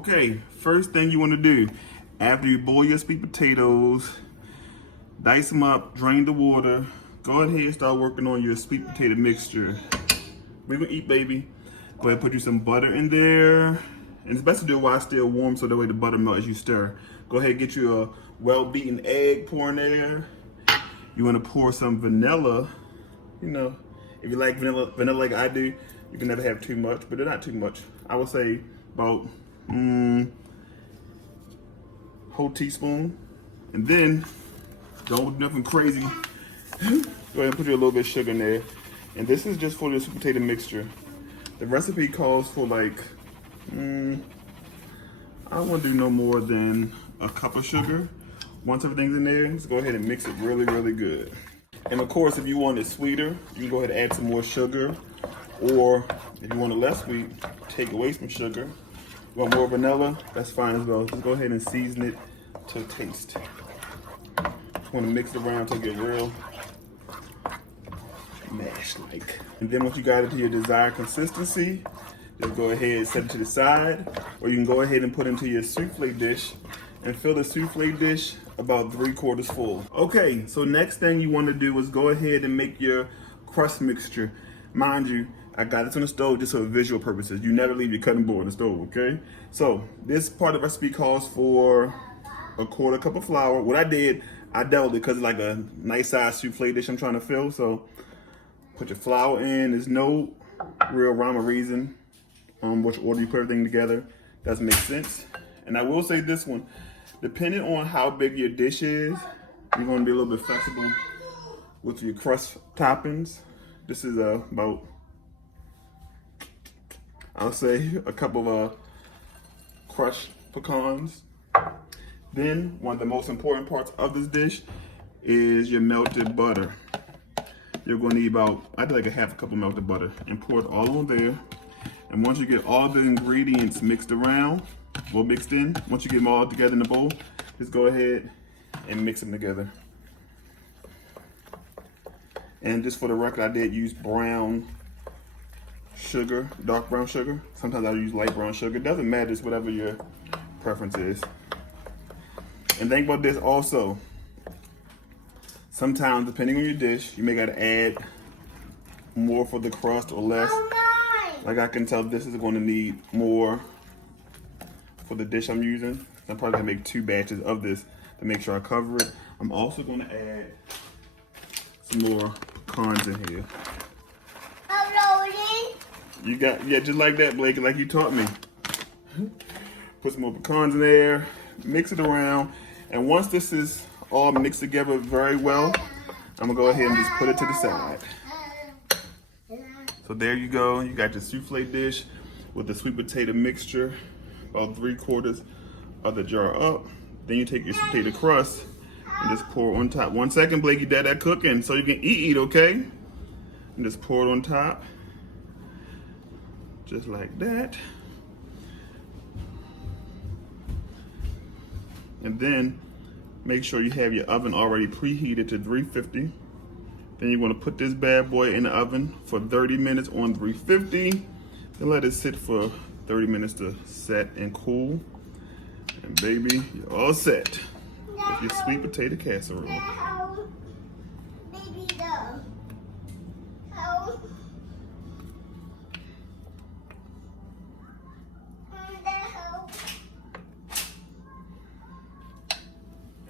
Okay, first thing you want to do, after you boil your sweet potatoes, dice them up, drain the water, go ahead and start working on your sweet potato mixture. We're gonna eat, baby. Go ahead and put you some butter in there. And it's best to do it while it's still warm so that way the butter melts as you stir. Go ahead and get you a well-beaten egg, pour in there. You wanna pour some vanilla. You know, if you like vanilla like I do, you can never have too much, but they're not too much. I would say about whole teaspoon. And then, don't do nothing crazy. Go ahead and put you a little bit of sugar in there. And this is just for the sweet potato mixture. The recipe calls for like, I don't want to do no more than a cup of sugar. Once everything's in there, just go ahead and mix it really, really good. And of course, if you want it sweeter, you can go ahead and add some more sugar. Or if you want it less sweet, take away some sugar. You want more vanilla? That's fine as well. Just go ahead and season it to taste. Just want to mix it around to get real mash-like. And then once you got it to your desired consistency, just go ahead and set it to the side. Or you can go ahead and put it into your souffle dish and fill the souffle dish about 3/4 full. Okay, so next thing you want to do is go ahead and make your crust mixture. Mind you, I got this on the stove just for visual purposes. You never leave your cutting board on the stove, okay? So this part of the recipe calls for 1/4 cup of flour. What I did, I doubled it because it's like a nice size souffle dish I'm trying to fill. So put your flour in. There's no real rhyme or reason which order you put everything together. Doesn't make sense. And I will say this one, depending on how big your dish is, you're going to be a little bit flexible with your crust toppings. This is about, I'll say, a cup of crushed pecans. Then one of the most important parts of this dish is your melted butter. You're going to need about, I did like a 1/2 cup of melted butter, and pour it all on there. And once you get all the ingredients mixed around, well mixed in, once you get them all together in the bowl, just go ahead and mix them together. And just for the record, I did use brown sugar, dark brown sugar. Sometimes I use light brown sugar. It doesn't matter, it's whatever your preference is. And think about this also. Sometimes, depending on your dish, you may gotta add more for the crust or less. Like I can tell this is gonna need more for the dish I'm using. I'm probably gonna make 2 batches of this to make sure I cover it. I'm also gonna add some more pecans in here. You got, yeah, just like that, Blake, like you taught me. Put some more pecans in there, mix it around, and once this is all mixed together very well, I'm gonna go ahead and just put it to the side. So there you go, you got your souffle dish with the sweet potato mixture, about 3/4 of the jar up. Then you take your sweet potato crust and just pour on top. 1 second, Blake, you did that cooking, so you can eat, okay? And just pour it on top, just like that. And then make sure you have your oven already preheated to 350. Then you're gonna put this bad boy in the oven for 30 minutes on 350. Then let it sit for 30 minutes to set and cool. And baby, you're all set with your sweet potato casserole. No. Baby, no. No.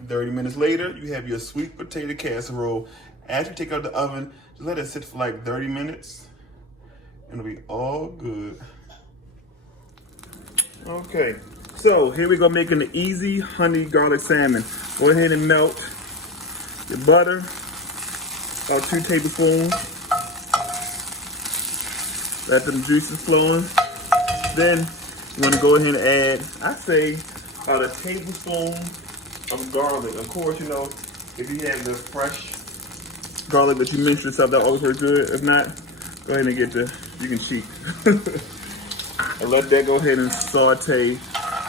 30 minutes later, you have your sweet potato casserole. After you take out the oven, just let it sit for like 30 minutes. And it'll be all good. Okay, so here we go making the easy honey garlic salmon. Go ahead and melt your butter, about 2 tablespoons. Let them juices flowing. Then you want to go ahead and add, I say, about a tablespoon of garlic. Of course, you know, if you have the fresh garlic that you minced yourself, that always works good. If not, go ahead and get you can cheat. And let that go ahead and saute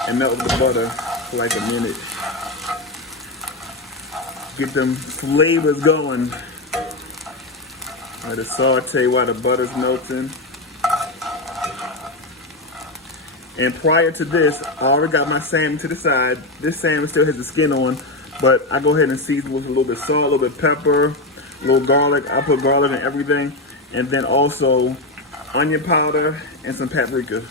and melt the butter for like a minute. Get them flavors going. Let it saute while the butter's melting. And prior to this, I already got my salmon to the side. This salmon still has the skin on, but I go ahead and season with a little bit of salt, a little bit of pepper, a little garlic. I put garlic in everything. And then also onion powder and some paprika.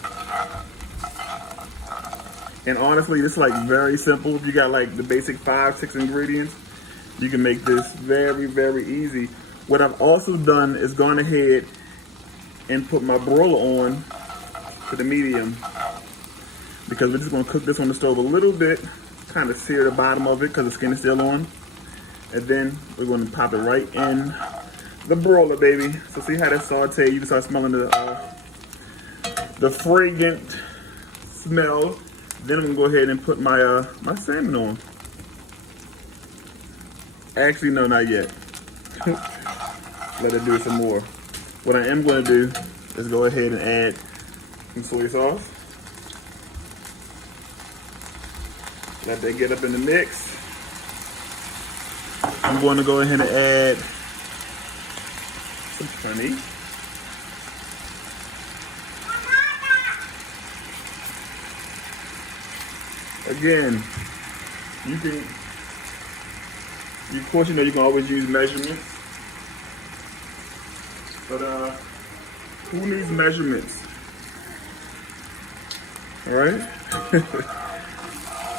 And honestly, this is like very simple. If you got like the basic 5-6 ingredients, you can make this very, very easy. What I've also done is gone ahead and put my broiler on to the medium, because we're just gonna cook this on the stove a little bit, kind of sear the bottom of it because the skin is still on. And then we're gonna pop it right in the broiler, baby. So see how that saute, you can start smelling the fragrant smell. Then I'm gonna go ahead and put my my salmon on. Actually, no, not yet. Let it do some more. What I am gonna do is go ahead and add some soy sauce. Let that get up in the mix. I'm going to go ahead and add some honey. Again, of course, you know you can always use measurements, but who needs measurements? All right.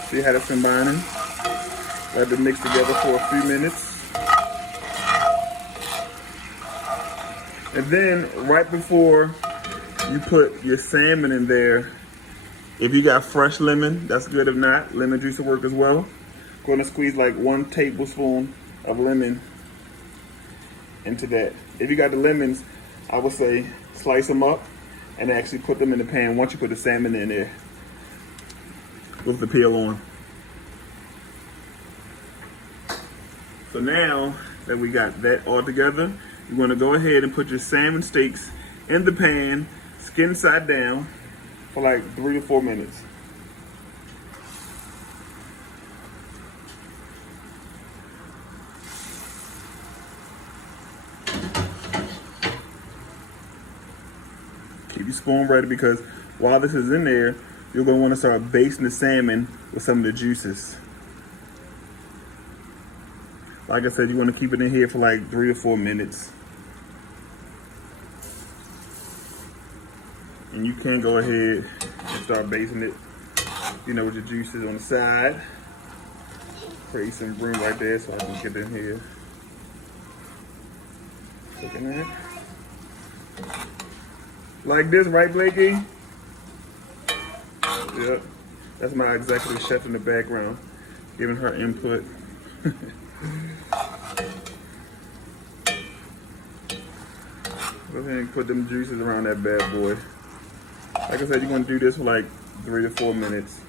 See how that's combining? Let them mix together for a few minutes. And then right before you put your salmon in there, if you got fresh lemon, that's good. If not, lemon juice will work as well. Going to squeeze like 1 tablespoon of lemon into that. If you got the lemons, I would say slice them up and actually put them in the pan once you put the salmon in there with the peel on. So now that we got that all together, you're going to go ahead and put your salmon steaks in the pan, skin side down, for like 3 to 4 minutes. Keep your spoon ready, because while this is in there, you're going to want to start basting the salmon with some of the juices. Like I said, you want to keep it in here for like 3 to 4 minutes. And you can go ahead and start basting it, you know, with your juices on the side. Create some room right there so I can get in here. Cooking that. Like this, right, Blakey? Yep. That's my executive chef in the background, giving her input. Go ahead and put them juices around that bad boy. Like I said, you're going to do this for like 3 to 4 minutes.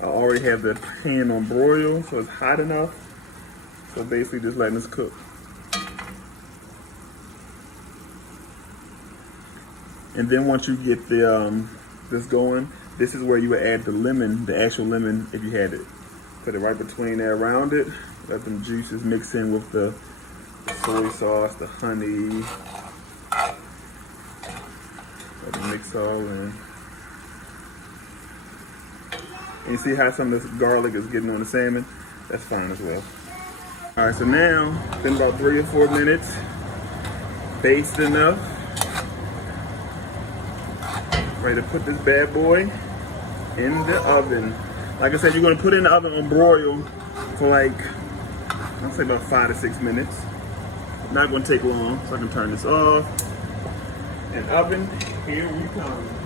I already have the pan on broil, so it's hot enough. So basically just letting this cook. And then once you get the this going, this is where you would add the lemon, the actual lemon, if you had it. Put it right between there, around it. Let them juices mix in with the soy sauce, the honey. Let them mix all in. And you see how some of this garlic is getting on the salmon? That's fine as well. All right, so now, been about 3 or 4 minutes. Basted enough. Ready to put this bad boy in the oven. Like I said, you're gonna put it in the oven on broil for like, I'll say about 5 to 6 minutes. Not gonna take long, so I can turn this off. And oven, here we come.